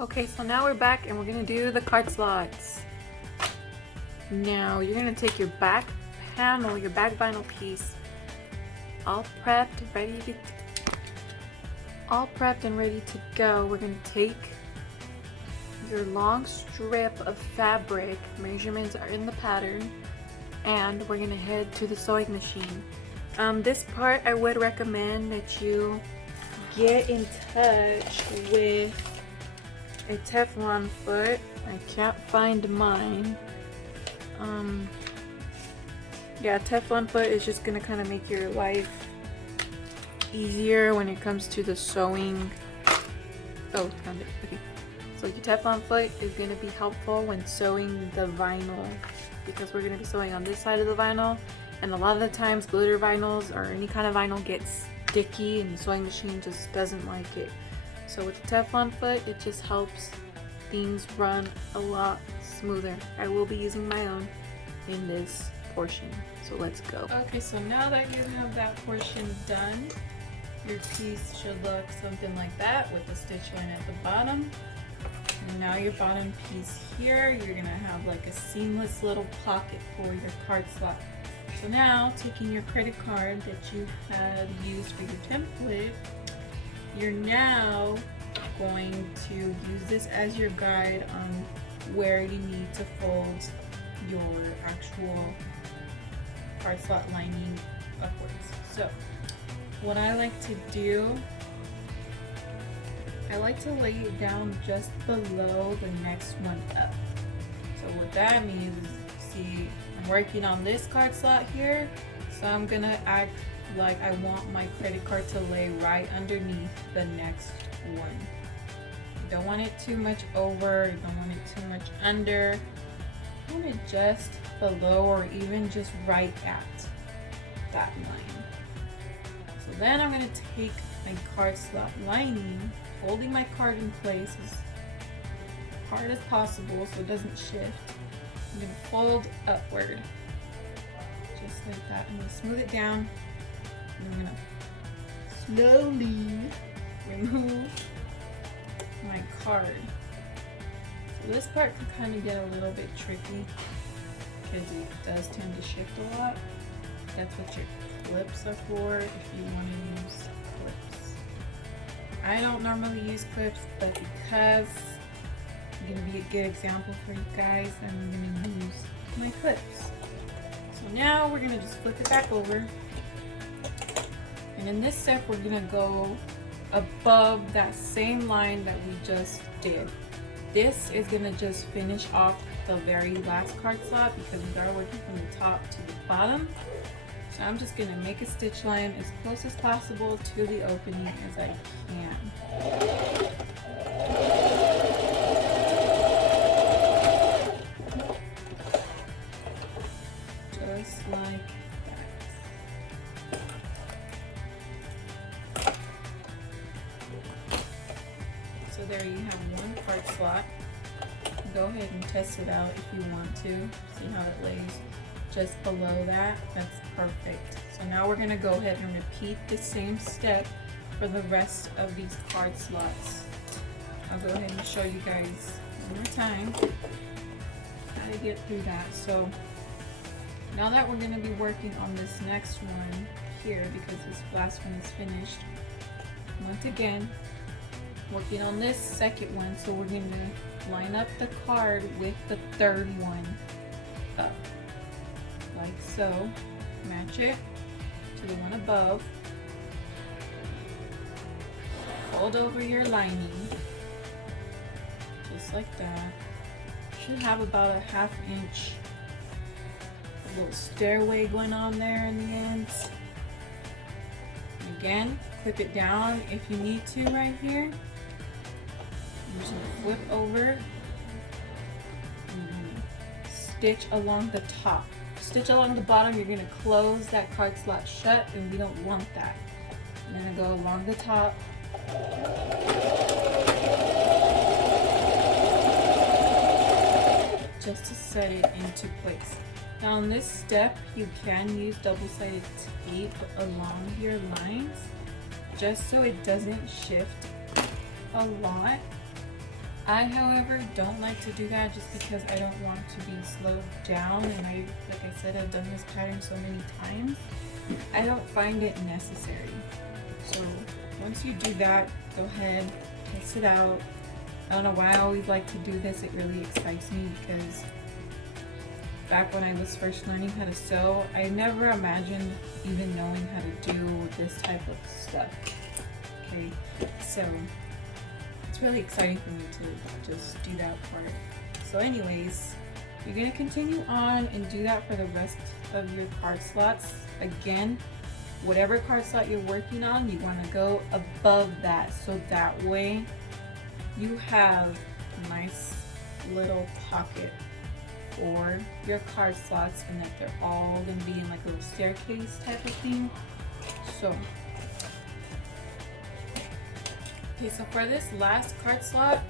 Okay, so now we're back and we're gonna do the card slots. Now you're gonna take your back panel, your back vinyl piece, all prepped, and ready to go. We're gonna take your long strip of fabric, measurements are in the pattern, and we're gonna head to the sewing machine. This part I would recommend that you get in touch with a Teflon foot. I can't find mine. Yeah, Teflon foot is just gonna kind of make your life easier when it comes to the sewing. Oh, found it. Okay. So your Teflon foot is gonna be helpful when sewing the vinyl, because we're gonna be sewing on this side of the vinyl, and a lot of the times glitter vinyls or any kind of vinyl gets sticky and the sewing machine just doesn't like it. So with the Teflon foot, it just helps things run a lot smoother. I will be using my own in this portion, so let's go. Okay, so now that you have that portion done, your piece should look something like that with the stitch line at the bottom. And now your bottom piece here, you're gonna have like a seamless little pocket for your card slot. So now, taking your credit card that you had used for your template, you're now going to use this as your guide on where you need to fold your actual card slot lining upwards. So what I like to do, I like to lay it down just below the next one up. So what that means is, see, I'm working on this card slot here, so I'm gonna act like I want my credit card to lay right underneath the next one. You don't want it too much over, you don't want it too much under. You want it just below or even just right at that line. So then I'm going to take my card slot lining, holding my card in place as hard as possible so it doesn't shift. I'm going to fold upward, just like that. I'm going to smooth it down, and I'm going to slowly remove my card. So this part can kind of get a little bit tricky because it does tend to shift a lot. That's what your clips are for, if you want to use clips. I don't normally use clips, but because I'm going to be a good example for you guys, I'm going to use my clips. So now we're going to just flip it back over. And in this step, we're going to go above that same line that we just did. This is going to just finish off the very last card slot because we are working from the top to the bottom. So I'm just going to make a stitch line as close as possible to the opening as I can. Just like that. So there you have one card slot. Go ahead and test it out if you want to. See how it lays just below that. That's perfect. So now we're going to go ahead and repeat the same step for the rest of these card slots. I'll go ahead and show you guys one more time how to get through that. So now that we're going to be working on this next one here, because this last one is finished, once again working on this second one, so we're going to line up the card with the third one up, like so. Match it to the one above. Fold over your lining, just like that. Should have about a 1/2 inch little stairway going on there in the ends. And again, clip it down if you need to right here. I'm just gonna flip over and stitch along the top. Stitch along the bottom, you're gonna close that card slot shut, and we don't want that. I'm gonna go along the top. Just to set it into place. Now on this step, you can use double-sided tape along your lines, just so it doesn't shift a lot. I, however, don't like to do that just because I don't want to be slowed down, and like I said, I've done this pattern so many times. I don't find it necessary. So once you do that, go ahead, test it out. I don't know why I always like to do this. It really excites me because back when I was first learning how to sew, I never imagined even knowing how to do this type of stuff. Okay, so it's really exciting for me to just do that part. So anyways, you're gonna continue on and do that for the rest of your card slots. Again, whatever card slot you're working on, you wanna go above that, so that way you have a nice little pocket for your card slots, and that they're all gonna be in like a little staircase type of thing. So okay, so for this last card slot,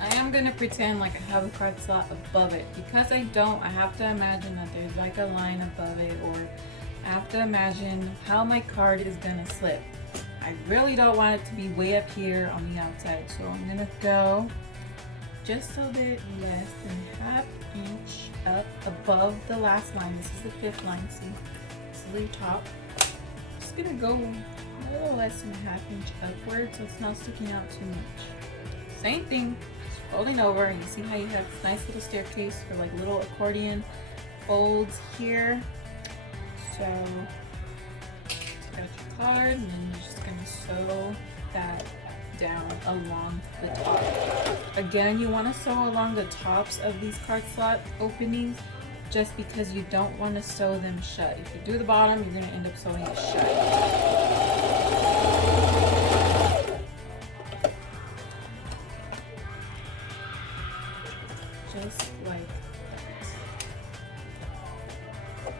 I am going to pretend like I have a card slot above it. Because I don't, I have to imagine that there's like a line above it, or I have to imagine how my card is going to slip. I really don't want it to be way up here on the outside, so I'm going to go just a bit less than ½ inch up above the last line. This is the 5th line, see? It's the top. Just going to go a little less than ½ inch upward, so it's not sticking out too much. Same thing, just folding over, and you see how you have this nice little staircase for like little accordion folds here. So take out your card, and then you're just gonna sew that down along the top. Again, you want to sew along the tops of these card slot openings, just because you don't want to sew them shut. If you do the bottom, you're going to end up sewing it shut. Just like that.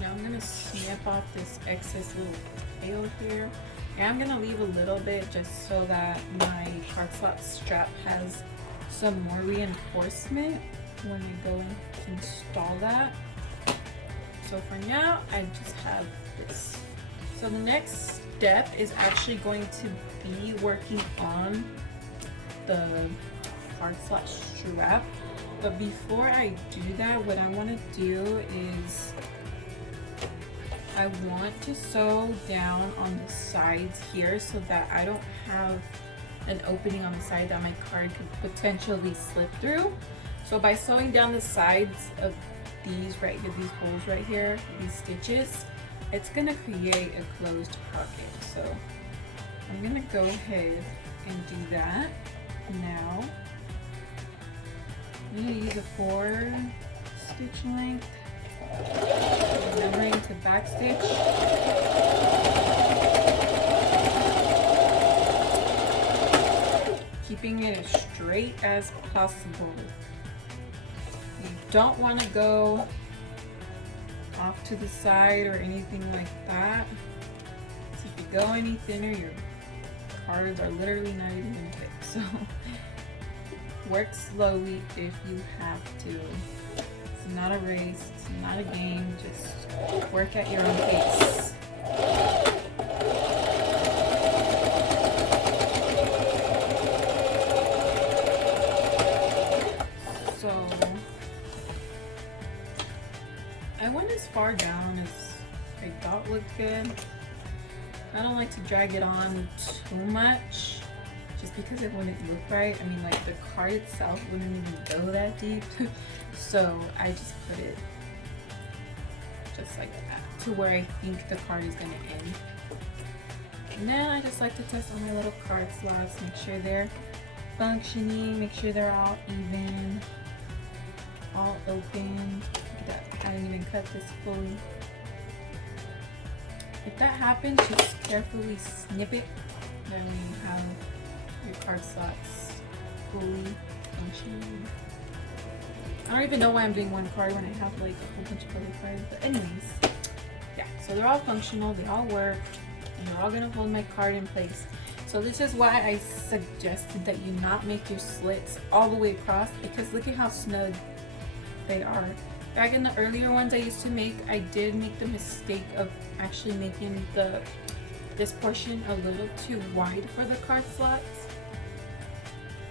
Now I'm going to snip off this excess little tail here. And I'm going to leave a little bit just so that my card slot strap has some more reinforcement when I go and install that. So for now, I just have this. So the next step is actually going to be working on the card slot strap. But before I do that, what I want to do is I want to sew down on the sides here so that I don't have an opening on the side that my card could potentially slip through. So by sewing down the sides of these right here, these holes right here, these stitches, it's gonna create a closed pocket. So I'm gonna go ahead and do that now. I'm gonna use a 4 stitch length, remembering to back stitch. Keeping it as straight as possible. You don't want to go off to the side or anything like that. So if you go any thinner, your cards are literally not even going to fit. So work slowly if you have to. It's not a race, it's not a game, just work at your own pace. So I went as far down as I thought looked good. I don't like to drag it on too much just because it wouldn't look right. I mean, like the card itself wouldn't even go that deep. So I just put it just like that to where I think the card is going to end. And then I just like to test all my little card slots, make sure they're functioning, make sure they're all even, all open. Look at that, I didn't even cut this fully. If that happens, just carefully snip it. Then we have your card slots fully functioning. I don't even know why I'm doing one card when I have like a whole bunch of other cards. But anyways, yeah, so they're all functional, they all work, and they're all gonna hold my card in place. So this is why I suggested that you not make your slits all the way across, because look at how snug they are. Back in the earlier ones I used to make, I did make the mistake of actually making this portion a little too wide for the card slots.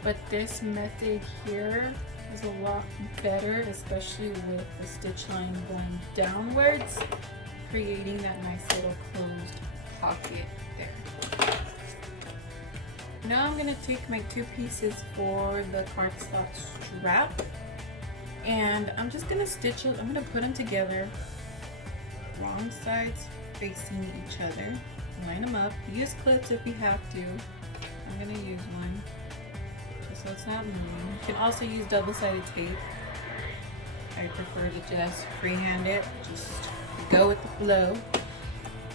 but this method here is a lot better, especially with the stitch line going downwards, creating that nice little closed pocket there. Now I'm gonna take my 2 pieces for the cardstock strap, and I'm just gonna stitch it. I'm gonna put them together, wrong sides facing each other, line them up. Use clips if you have to. I'm gonna use one just so it's not moving. You can also use double-sided tape. I prefer to just freehand it, just go with the flow.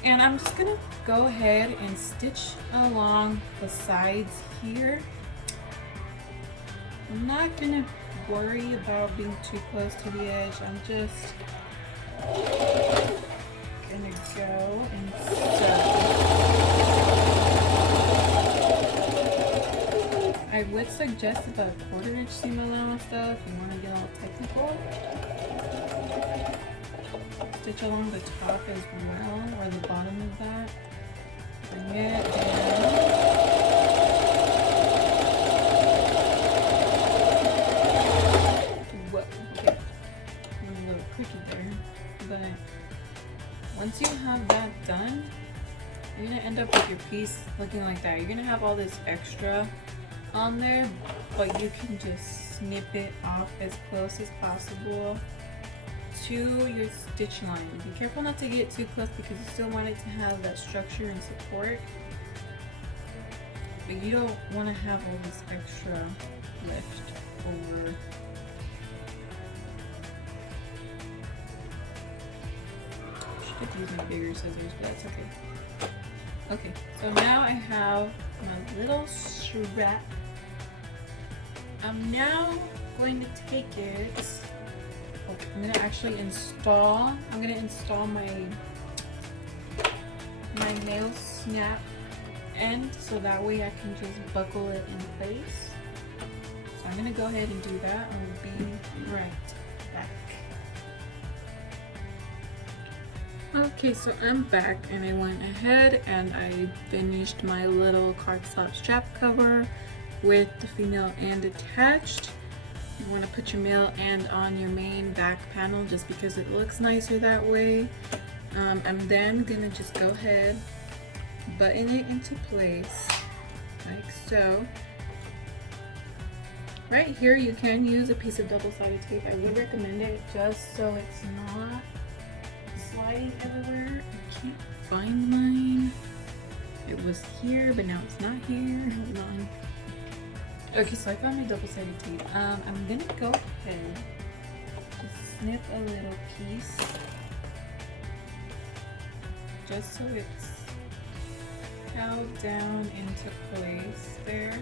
And I'm just gonna go ahead and stitch along the sides here. I'm not gonna worry about being too close to the edge. I'm just gonna go and sew. I would suggest about a 1/4 inch seam allowance though, if you want to get all technical. Stitch along the top as well, or the bottom of that. Bring it down. Whoa, okay. I'm a little crooked there. But once you have that done, you're gonna end up with your piece looking like that. You're gonna have all this extra on there, but you can just snip it off as close as possible to your stitch line. Be careful not to get too close because you still want it to have that structure and support, but you don't want to have all this extra left over. Should have used my bigger scissors, but that's okay. Okay, so now I have my little strap. I'm now going to take it. I'm gonna actually install. I'm gonna install my nail snap end, so that way I can just buckle it in place. So I'm gonna go ahead and do that. I'll be right back. Okay, so I'm back, and I went ahead and I finished my little cardstock strap cover with the female end attached. You want to put your male end on your main back panel just because it looks nicer that way. I'm then gonna just go ahead, button it into place like so. Right here you can use a piece of double-sided tape. I would recommend it just so it's not sliding everywhere. I can't find mine. It was here, but now it's not here. Hold on. Okay, so I found my double-sided tape. I'm gonna go ahead and snip a little piece just so it's held down into place there.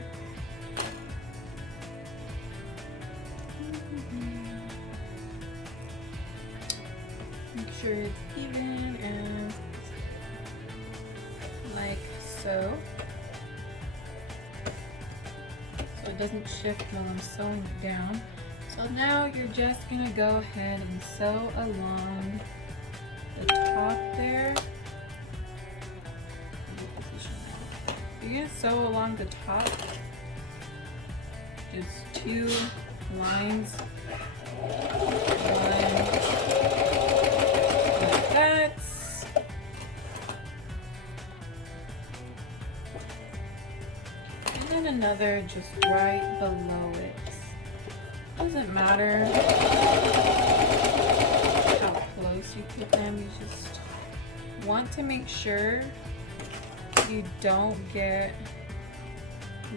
Make sure it's even and like so. So it doesn't shift while I'm sewing it down. So now you're just gonna go ahead and sew along the top there. You're gonna sew along the top, just 2 lines. One like that. And then another just right below it. Doesn't matter how close you keep them, you just want to make sure you don't get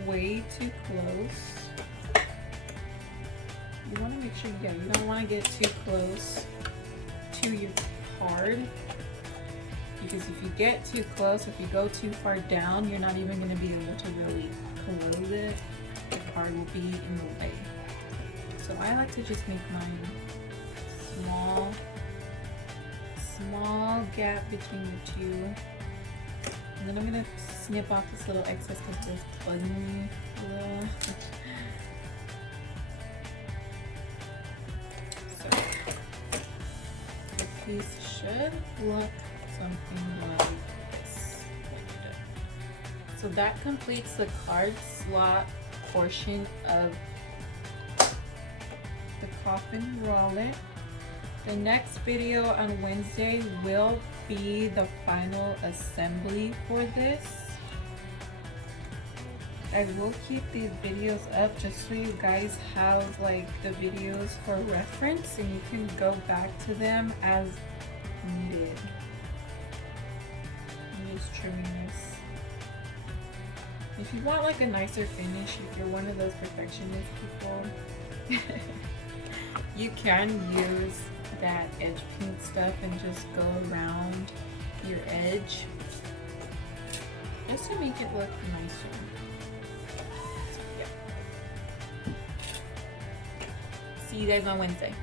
way too close. You want to make sure, yeah, you don't want to get too close to your card, because if you get too close, if you go too far down, you're not even going to be able to really close it. The card will be in the way. So I like to just make mine small gap between the two. And then I'm going to snip off this little excess because it's bugging me a little. So the piece should look something like this. So that completes the card slot portion of the coffin wallet. The next video on Wednesday will be the final assembly for this. I will keep these videos up just so you guys have like the videos for reference and you can go back to them as needed. I'm just trimming this. If you want like a nicer finish, if you're one of those perfectionist people, you can use that edge paint stuff and just go around your edge just to make it look nicer. So, yeah. See you guys on Wednesday.